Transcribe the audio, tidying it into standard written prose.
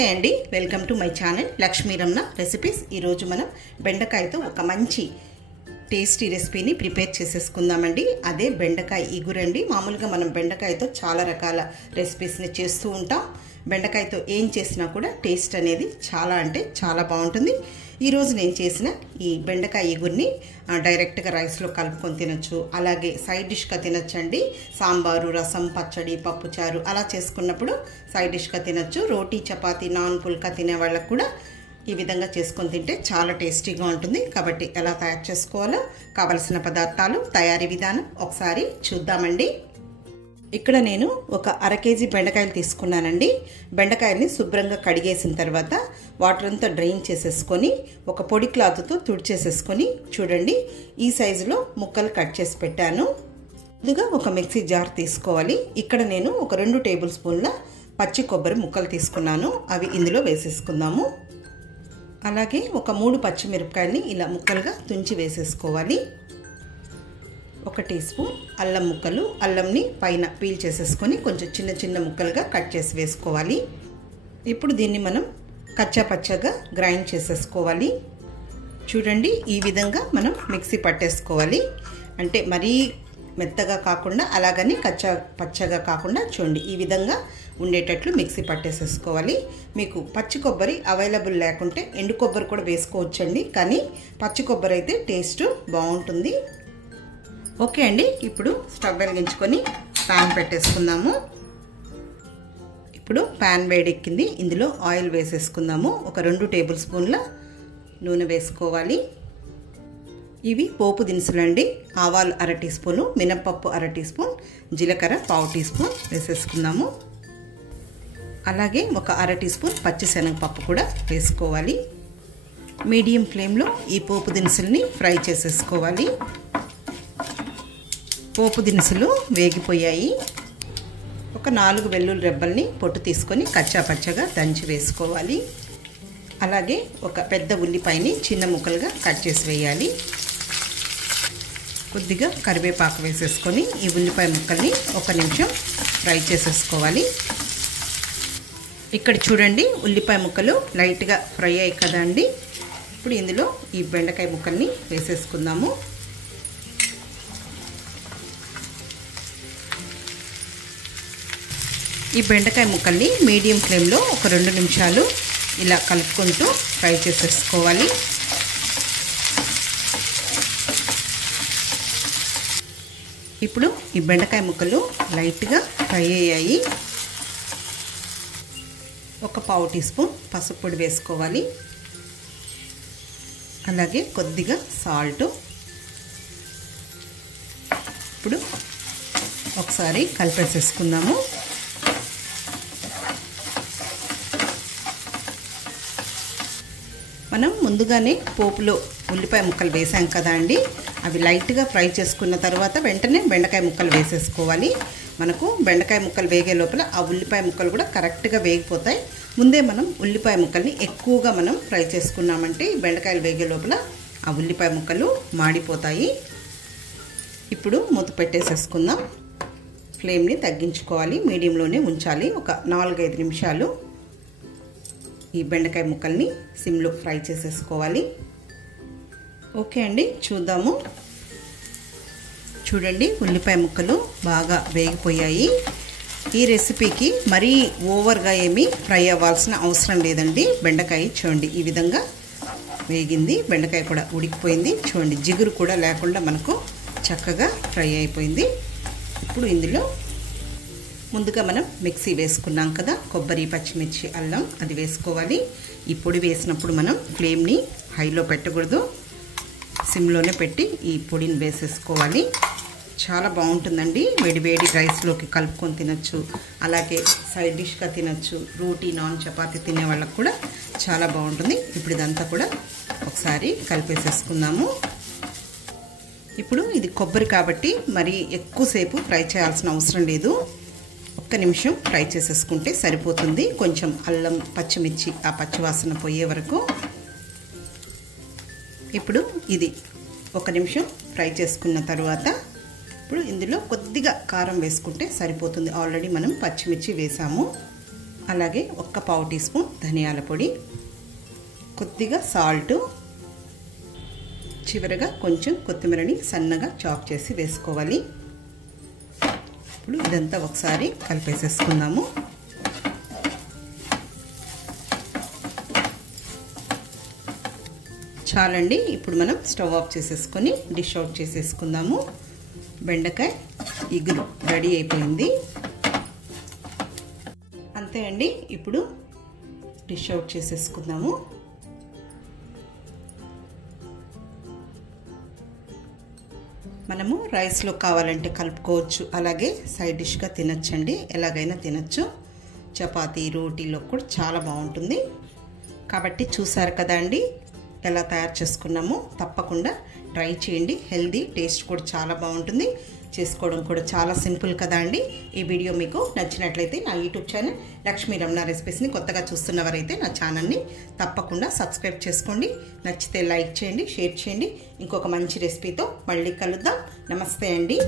నమస్తే అండి, welcome to my channel Lakshmi Ramana recipes. ఈరోజు మనం బెండకాయతో ఒక మంచి టేస్టీ రెసిపీని ప్రిపేర్ చేసేసుకుందామండి. అదే బెండకాయ ఇగురండి. మామూలుగా మనం బెండకాయతో చాలా రకాల రెసిపీస్ని చేస్తూ ఉంటాం. బెండకాయతో ఏం చేసినా కూడా టేస్ట్ అనేది చాలా అంటే చాలా బాగుంటుంది. ఈరోజు నేను చేసిన ఈ బెండకాయ ఇగురిని డైరెక్ట్గా రైస్లో కలుపుకొని తినొచ్చు, అలాగే సైడ్ డిష్గా తినొచ్చండి. సాంబారు, రసం, పచ్చడి, పప్పుచారు అలా చేసుకున్నప్పుడు సైడ్ డిష్గా తినొచ్చు. రోటీ, చపాతీ, నాన్, పుల్కా తినే వాళ్ళకు కూడా ఈ విధంగా చేసుకొని తింటే చాలా టేస్టీగా ఉంటుంది. కాబట్టి ఎలా తయారు చేసుకోవాలో కావలసిన పదార్థాలు, తయారీ విధానం ఒకసారి చూద్దామండి. ఇక్కడ నేను ఒక అర కేజీ బెండకాయలు తీసుకున్నానండి. బెండకాయల్ని శుభ్రంగా కడిగేసిన తర్వాత వాటర్ అంతా డ్రైన్ చేసేసుకొని ఒక పొడి క్లాత్తో తుడిచేసేసుకొని చూడండి ఈ సైజులో ముక్కలు కట్ చేసి పెట్టాను. ముందుగా ఒక మిక్సీ జార్ తీసుకోవాలి. ఇక్కడ నేను ఒక 2 టేబుల్ స్పూన్ల పచ్చి కొబ్బరి ముక్కలు తీసుకున్నాను. అవి ఇందులో వేసేసుకుందాము. అలాగే ఒక 3 పచ్చిమిరపకాయలని ఇలా ముక్కలుగా తుంచి వేసేసుకోవాలి. 1 టీ స్పూన్ అల్లం ముక్కలు, అల్లంని పైన పీల్ చేసేసుకొని కొంచెం చిన్న చిన్న ముక్కలుగా కట్ చేసి వేసుకోవాలి. ఇప్పుడు దీన్ని మనం కచ్చా పచ్చగా గ్రైండ్ చేసేసుకోవాలి. చూడండి ఈ విధంగా మనం మిక్సీ పట్టేసుకోవాలి. అంటే మరీ మెత్తగా కాకుండా అలాగని కచ్చా పచ్చగా కాకుండా చూడండి ఈ విధంగా ఉండేటట్లు మిక్సీ పట్టేసేసుకోవాలి. మీకు పచ్చి కొబ్బరి అవైలబుల్ లేకుంటే ఎండు కొబ్బరి కూడా వేసుకోవచ్చండి, కానీ పచ్చి కొబ్బరి అయితే టేస్ట్ బాగుంటుంది. ఓకే అండి, ఇప్పుడు స్టవ్ వెలిగించుకొని ప్యాన్ పెట్టేసుకుందాము. ఇప్పుడు ప్యాన్ వేడెక్కింది. ఇందులో ఆయిల్ వేసేసుకుందాము. ఒక 2 టేబుల్ స్పూన్ల నూనె వేసుకోవాలి. ఇవి పోపు దినుసులు అండి. ఆవాలు 1/2 టీ స్పూను, మినపప్పు 1/2 టీ స్పూన్, జీలకర్ర 1/4 టీ స్పూన్ వేసేసుకుందాము. అలాగే ఒక 1/2 టీ స్పూన్ పచ్చిశనగపప్పు కూడా వేసుకోవాలి. మీడియం ఫ్లేమ్లో ఈ పోపు దినుసుల్ని ఫ్రై చేసేసుకోవాలి. పోపు దినుసులు వేగిపోయాయి. ఒక 4 వెల్లుల్లి రెబ్బల్ని పొట్టు తీసుకొని కచ్చా పచ్చగా దంచి వేసుకోవాలి. అలాగే ఒక పెద్ద ఉల్లిపాయని చిన్న ముక్కలుగా కట్ చేసి వేయాలి. కొద్దిగా కరివేపాకు వేసేసుకొని ఈ ఉల్లిపాయ ముక్కల్ని 1 నిమిషం ఫ్రై చేసేసుకోవాలి. ఇక్కడ చూడండి ఉల్లిపాయ ముక్కలు లైట్గా ఫ్రై అయ్యాయి కదా అండి. ఇప్పుడు ఇందులో ఈ బెండకాయ ముక్కల్ని వేసేసుకుందాము. ఈ బెండకాయ ముక్కల్ని మీడియం ఫ్లేమ్లో ఒక 2 నిమిషాలు ఇలా కలుపుకుంటూ ఫ్రై చేసేసుకోవాలి. ఇప్పుడు ఈ బెండకాయ ముక్కలు లైట్గా ఫ్రై అయ్యాయి. ఒక 1/4 టీ స్పూన్ పసుపు పొడి వేసుకోవాలి. అలాగే కొద్దిగా సాల్ట్. ఇప్పుడు ఒకసారి కలిపేసేసుకుందాము. మనం ముందుగానే పోపులో ఉల్లిపాయ ముక్కలు వేసాం కదా అండి, అవి లైట్గా ఫ్రై చేసుకున్న తర్వాత వెంటనే బెండకాయ ముక్కలు వేసేసుకోవాలి. మనకు బెండకాయ ముక్కలు వేగే లోపల ఆ ఉల్లిపాయ ముక్కలు కూడా కరెక్ట్గా వేగిపోతాయి. ముందే మనం ఉల్లిపాయ ముక్కల్ని ఎక్కువగా మనం ఫ్రై చేసుకున్నామంటే బెండకాయలు వేగే లోపల ఆ ఉల్లిపాయ ముక్కలు మాడిపోతాయి. ఇప్పుడు మూత పెట్టేసేసుకుందాం. ఫ్లేమ్ని తగ్గించుకోవాలి, మీడియంలోనే ఉంచాలి. ఒక 4-5 నిమిషాలు ఈ బెండకాయ ముక్కల్ని సిమ్లో ఫ్రై చేసేసుకోవాలి. ఓకే అండి, చూద్దాము. చూడండి ఉల్లిపాయ ముక్కలు బాగా వేగిపోయాయి. ఈ రెసిపీకి మరీ ఓవర్గా ఏమీ ఫ్రై అవ్వాల్సిన అవసరం లేదండి. బెండకాయ చూడండి ఈ విధంగా వేగింది. బెండకాయ కూడా ఉడికిపోయింది. చూడండి జిగురు కూడా లేకుండా మనకు చక్కగా ఫ్రై అయిపోయింది. ఇప్పుడు ఇందులో ముందుగా మనం మిక్సీ వేసుకున్నాం కదా కొబ్బరి, పచ్చిమిర్చి, అల్లం, అది వేసుకోవాలి. ఈ పొడి వేసినప్పుడు మనం ఫ్లేమ్ని హైలో పెట్టకూడదు, సిమ్లోనే పెట్టి ఈ పొడిని వేసేసుకోవాలి. చాలా బాగుంటుందండి. వేడి రైస్లోకి కలుపుకొని తినచ్చు, అలాగే సైడ్ డిష్గా తినచ్చు. రోటీ, నాన్, చపాతీ తినే వాళ్ళకు కూడా చాలా బాగుంటుంది. ఇప్పుడు ఇదంతా కూడా ఒకసారి కలిపేసేసుకుందాము. ఇప్పుడు ఇది కొబ్బరి కాబట్టి మరి ఎక్కువసేపు ఫ్రై చేయాల్సిన అవసరం లేదు. 1 నిమిషం ఫ్రై చేసేసుకుంటే సరిపోతుంది. కొంచెం అల్లం, పచ్చిమిర్చి ఆ పచ్చివాసన పోయే వరకు. ఇప్పుడు ఇది 1 నిమిషం ఫ్రై చేసుకున్న తర్వాత ఇప్పుడు ఇందులో కొద్దిగా కారం వేసుకుంటే సరిపోతుంది. ఆల్రెడీ మనం పచ్చిమిర్చి వేసాము. అలాగే 1 పావు టీ స్పూన్ ధనియాల పొడి, కొద్దిగా సాల్ట్, చివరగా కొంచెం కొత్తిమీరని సన్నగా చాప్ చేసి వేసుకోవాలి. ఇప్పుడు ఇదంతా ఒకసారి కలిపేసేసుకుందాము. చాలండి. ఇప్పుడు మనం స్టవ్ ఆఫ్ చేసేసుకొని డిష్ అవుట్ చేసేసుకుందాము. బెండకాయ ఇగురు రెడీ అయిపోయింది. అంతే అండి. ఇప్పుడు డిష్ అవుట్ చేసేసుకుందాము. మనము రైస్లో కావాలంటే కలుపుకోవచ్చు, అలాగే సైడ్ డిష్గా తినచ్చండి. ఎలాగైనా తినచ్చు. చపాతీ, రోటీలో కూడా చాలా బాగుంటుంది. కాబట్టి చూసారు కదా అండి ఎలా తయారు చేసుకున్నామో. తప్పకుండా ట్రై చేయండి. హెల్దీ, టేస్ట్ కూడా చాలా బాగుంటుంది. చేసుకోవడం కూడా చాలా సింపుల్ కదా అండి. ఈ వీడియో మీకు నచ్చినట్లయితే నా యూట్యూబ్ ఛానల్ లక్ష్మీ రమణ రెసిపీస్ని కొత్తగా చూస్తున్నవారైతే నా ఛానల్ని తప్పకుండా సబ్స్క్రైబ్ చేసుకోండి. నచ్చితే లైక్ చేయండి, షేర్ చేయండి. ఇంకొక మంచి రెసిపీతో మళ్ళీ కలుద్దాం. నమస్తే అండి.